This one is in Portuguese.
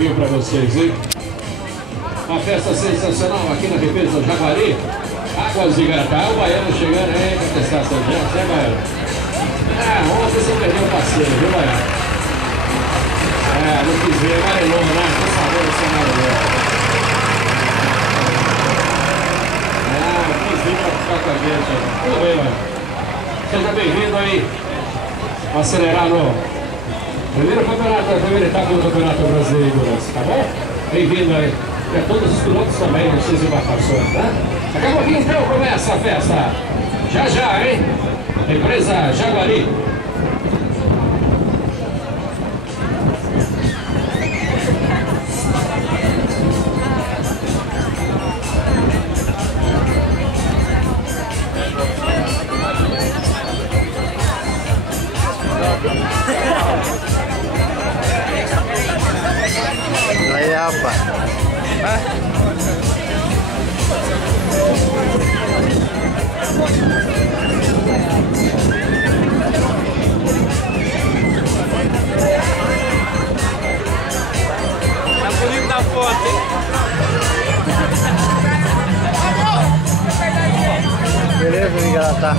Para vocês, hein? Uma festa sensacional aqui na represa Jaguari. Águas de Garatá, o Baiano chegando aí para testar essa gente, né, Baiano? Ontem você perdeu o passeio, viu, Baiano? Não quis ver, amarelou, né? Que sabor esse amarelou. Não quis vir para ficar com a gente. Tudo bem, Baiano. Seja bem-vindo aí. Vamos acelerar no primeiro campeonato, a primeira etapa do Campeonato Brasileiro, tá bom? Bem-vindo aí. E a todos os pilotos também, nas suas embarcações, né? Daqui a pouquinho então começa a festa. Já já, hein? Empresa Jaguari. Aí, rapaz. Tá bonito na foto, hein? Beleza, Garatá.